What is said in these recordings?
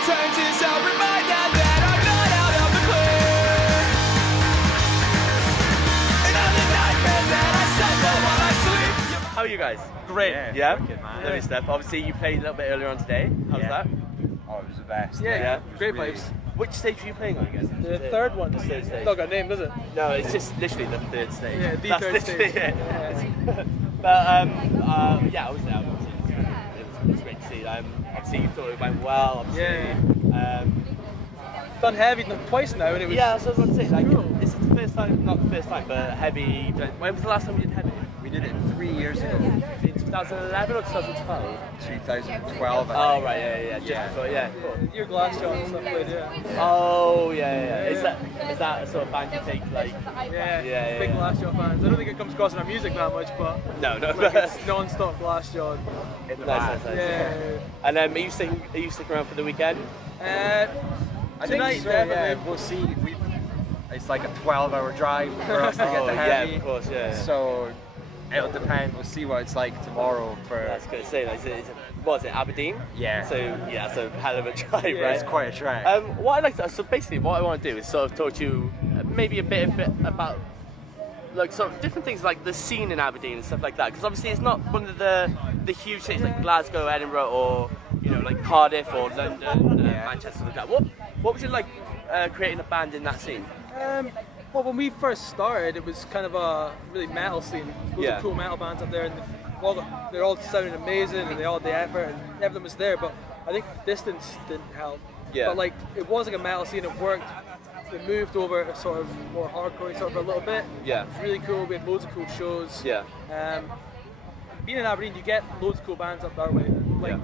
returns is a reminder that I'm not out of the clear. And all the nightmares that I suffer while I sleep. How are you guys? Great. Yeah? Wicked, man. Lovely stuff. Obviously you played a little bit earlier on today. How's that? Oh, it was the best. Yeah, great really vibes. Which stage were you playing on, guys? The third one. The third stage. Not got a name, does it? No, it's just literally the third stage. Yeah, the That's third literally stage. it. But yeah, obviously, it was great to see. Obviously, you thought it went well. Obviously. Yeah. Done Heavy twice now, and it was. Yeah, so I was about to say, like, cool. this is the first time, not the first time, but Heavy. When was the last time we did Heavy? We did it 3 years ago. In 2011 or 2012? 2012. Oh right, yeah, just before, yeah. Cool. Your glass shot and stuff played, yeah. Oh yeah. Is that a sort of band you take like? Yeah, big glass shot fans. I don't think it comes across in our music that much, but No. like it's non-stop glass shot. Nice. Yeah. And are you sticking around for the weekend? I Tonight, think so, definitely. yeah. We'll see. It's like a 12-hour drive for us to get to Heavy. Yeah, of course, yeah. So it'll depend. We'll see what it's like tomorrow. I was going to say, like, was it Aberdeen? Yeah. So yeah, it's a hell of a drive, Yeah, right? it's quite a trek. What I like to, so basically, what I want to do is sort of talk to you maybe a bit about like sort of different things like the scene in Aberdeen and stuff like that. Because obviously, it's not one of the huge cities like Glasgow, Edinburgh, or like Cardiff or London, Manchester, like that. What was it like creating a band in that scene? Well, when we first started, it was kind of a really metal scene. Loads of cool metal bands up there, and they're all sounding amazing, and they all had the effort, and everything was there. But I think distance didn't help. Yeah. But like, it was like a metal scene. It worked. It moved over to sort of more hardcore sort of for a little bit. Yeah. It was really cool. We had loads of cool shows. Yeah. Being in Aberdeen, you get loads of cool bands up our way. Like,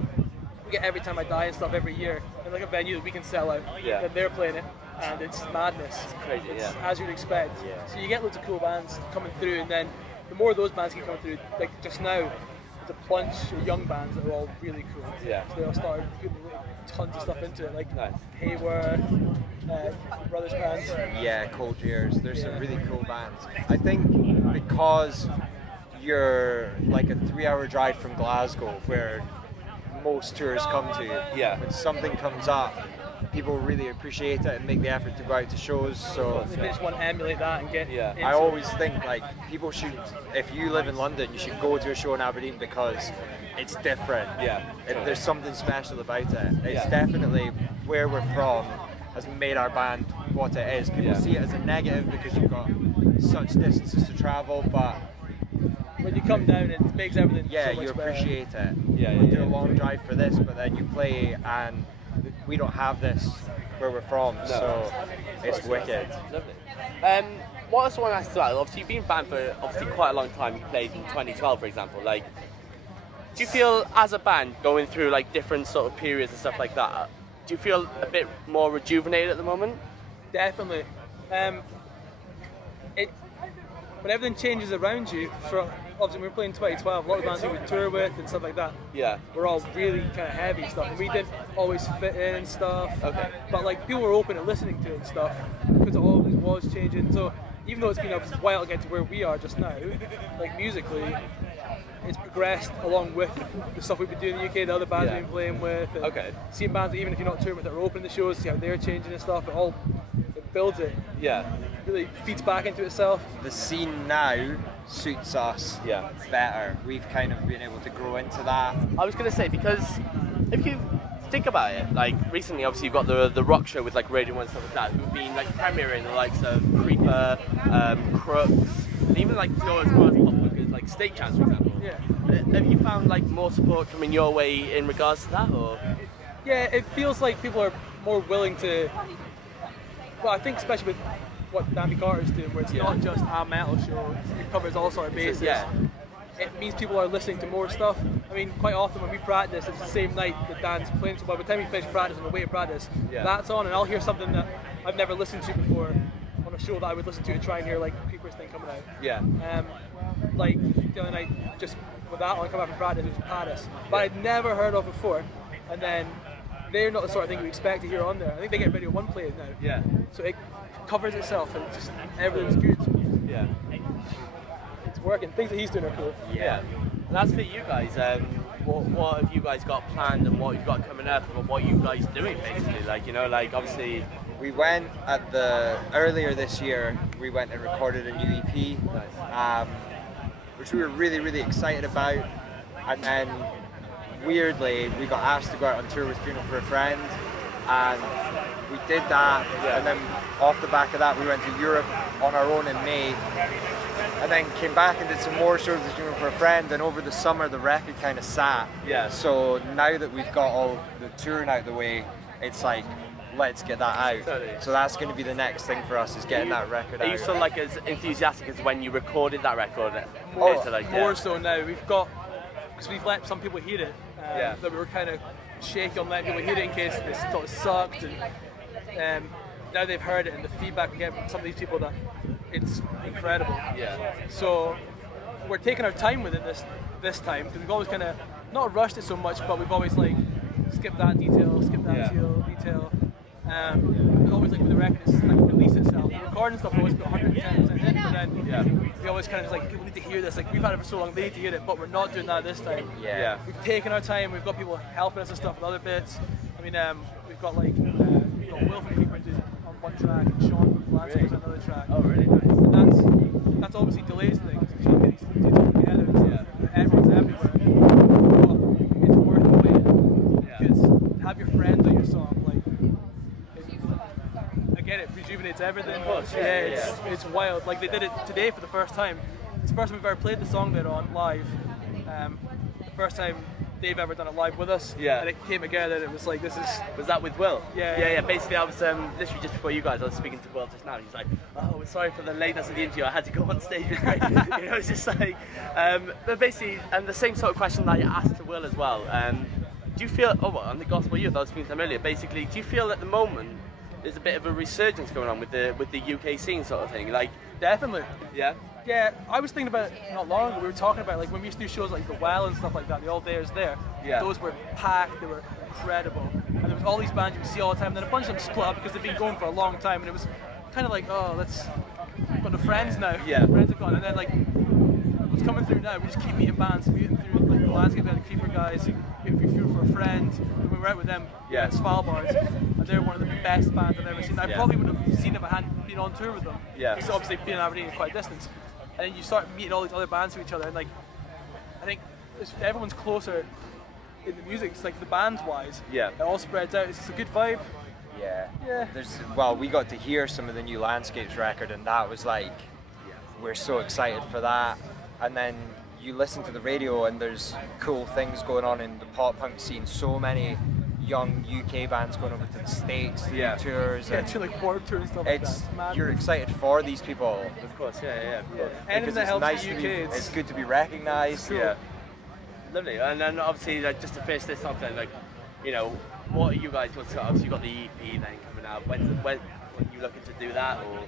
we get Every Time I Die and stuff every year, and like a venue that we can sell out. Yeah. And they're playing it, and it's madness. It's crazy, It's as you'd expect. Yeah. So you get loads of cool bands coming through, and then the more those bands keep coming through, like just now, there's a plunge of young bands that are all really cool. Yeah. So they all started putting tons of stuff into it, like Nice. Hayworth, Brothers bands. Yeah, Cold Years. There's some really cool bands. I think because you're like a 3-hour drive from Glasgow, where most tours come to, when something comes up, people really appreciate it and make the effort to go out to shows. So They just want to emulate that and get. Into I always think like people should, if you live in London, you should go to a show in Aberdeen because it's different. There's something special about it. It's definitely where we're from has made our band what it is. People see it as a negative because you've got such distances to travel, but when you come down, it makes everything so much you better. appreciate it. We do a long drive for this, but then you play and we don't have this where we're from, so it's wicked. Lovely. What else I want to ask about? Obviously, you've been banned for obviously quite a long time. You played in 2012, for example. Like, do you feel as a band going through like different sort of periods and stuff like that? Do you feel a bit more rejuvenated at the moment? Definitely. When everything changes around you, obviously we were playing 2012, a lot of bands we would tour with and stuff like that. Yeah. We're all really kind of heavy stuff, and we didn't always fit in and stuff. Okay. But like people were open to listening to it and stuff because it always was changing. So even though it's been a while to get to where we are just now, like musically, it's progressed along with the stuff we've been doing in the UK, the other bands we've been playing with. And seeing bands that even if you're not touring with, that are opening the shows, see how they're changing and stuff. It builds it. Yeah. Really feeds back into itself. The scene now suits us better. We've kind of been able to grow into that. I was going to say, because if you think about it, like recently obviously you've got the rock show with like Radio 1 and stuff like that, who've been like premiering the likes of Creeper, Crooks, and even like as far as pop bookers like State Chance, for example. Have you found like more support coming your way in regards to that, or? Yeah, it feels like people are more willing to. Well, I think especially with what Danby Carter's doing, where it's not just a metal show, it covers all sort of bases. It means people are listening to more stuff. I mean, quite often when we practice, it's the same night that Dan's playing, so by the time we finish practice on the way to practice, that's on, and I'll hear something that I've never listened to before on a show that I would listen to try and hear like Creeper's thing coming out. Like the other night, just with that one coming out from practice, it was Paris, but I'd never heard of before, and then they're not the sort of thing you expect to hear on there. I think they get Radio 1 played now. So it covers itself and just everything's good. It's working. Things that he's doing are cool. And as for you guys, what have you guys got planned and what you've got coming up and what you guys doing basically? Like, you know, like obviously. We went earlier this year. We went and recorded a new EP, which we were really, really excited about. And then weirdly, we got asked to go out on tour with Funeral for a Friend, and we did that. And then off the back of that, we went to Europe on our own in May, and then came back and did some more shows with Funeral for a Friend. And over the summer, the record kind of sat. Yeah. So now that we've got all the touring out the way, it's like, let's get that out. Totally. So that's going to be the next thing for us, is getting that record out. Are you still like as enthusiastic as when you recorded that record? More so now. We've got, because we've let some people hear it, that we were kind of shaky on letting people hear it in case they thought it sucked, and now they've heard it, and the feedback we get from some of these people, that it's incredible. Yeah. So we're taking our time with it this time, because we've always kind of not rushed it so much, but we've always like skipped that detail, skipped that detail. Always like with the record, it's like release itself. The recording stuff, we always put 110% in, but then we always kind of just like, people need to hear this. Like, we've had it for so long, they need to hear it, but we're not doing that this time. Yeah. We've taken our time. We've got people helping us and stuff with other bits. I mean, we've got like Will from Frequency on one track, and Sean from Landscapes on another track. Oh, really nice. And that's obviously delays things. You can't get these two together. And everyone's everywhere. But it's worth the wait. Because have your friends on your song. Again, it rejuvenates everything. It's wild. Like, they did it today for the first time. It's the first time we've ever played the song there on live. The first time they've ever done it live with us. Yeah. And it came together, and it was like, this is. Was that with Will? Yeah. Basically, I was literally just before you guys, I was speaking to Will just now. He's like, "Oh, sorry for the lateness of the interview. I had to go on stage." You know, it's just like, but basically, and the same sort of question that I asked to Will as well. Do you feel? On the Gospel Youth, I was speaking to them earlier. Basically, do you feel at the moment there's a bit of a resurgence going on with the UK scene sort of thing? Like, definitely. Yeah. Yeah, I was thinking about it not long ago. We were talking about, like, when we used to do shows like The Well and stuff like that, the All Dayers there. Yeah. Those were packed, they were incredible. And there was all these bands you would see all the time, and then a bunch of them split up because they've been going for a long time, and it was kind of like, oh, let's go to Friends now. Yeah. Friends are gone. And then, like, what's coming through now, we just keep meeting bands, meeting through, like, the Landscape and the Creeper guys, if you feel for a friend. And we were out with them at Svalbard, and they're one of the best bands I've ever seen. I probably would have seen if I hadn't been on tour with them. Yeah. Because obviously being in Aberdeen is quite a distance. And then you start meeting all these other bands to each other, and like, I think everyone's closer in the music. It's like the bands wise. Yeah. It all spreads out. It's a good vibe. Yeah. Yeah. We got to hear some of the new Landscapes record, and that was like, we're so excited for that. And then you listen to the radio, and there's cool things going on in the pop punk scene. So many young UK bands going over to the States to do tours. Yeah, to like Warped Tour and stuff like that. You're excited for these people. Of course, of course. Anything that helps the UK. It's good to be recognised. Cool. Yeah. Lovely. And then obviously, like, just to finish this off then, like, you know, what are you guys, obviously you've got the EP then coming out, when are you looking to do that, or?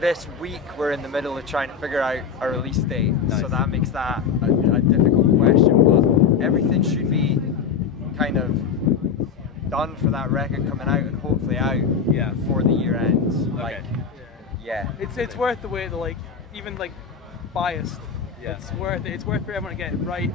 This week we're in the middle of trying to figure out a release date. Nice. So that makes that a difficult question, but everything should be kind of done for that record coming out, and hopefully out before the year ends. Okay. It's worth the wait, like, even like Biased. Yeah. It's worth for everyone to get it right.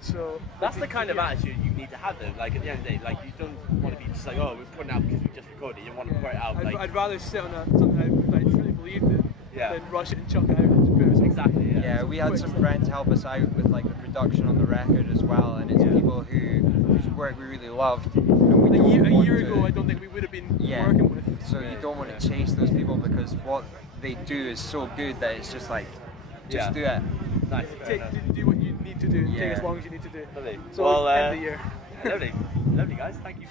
So that's the kind of attitude you need to have though. Like, at the end of the day, like, you don't want to be just like, oh, we're putting it out because we just recorded it. You want to put it out. I'd rather sit on something I truly believed in than rush it and chuck it out. Exactly. Yeah, we had some friends help us out with like the production on the record as well, and it's people whose work we really loved. And we a year ago, I don't think we would have been working with. So you don't want to chase those people, because what they do is so good that it's just like, just do it. Nice. Do what you need to do. Take as long as you need to do. Lovely. So end the year. Lovely guys. Thank you.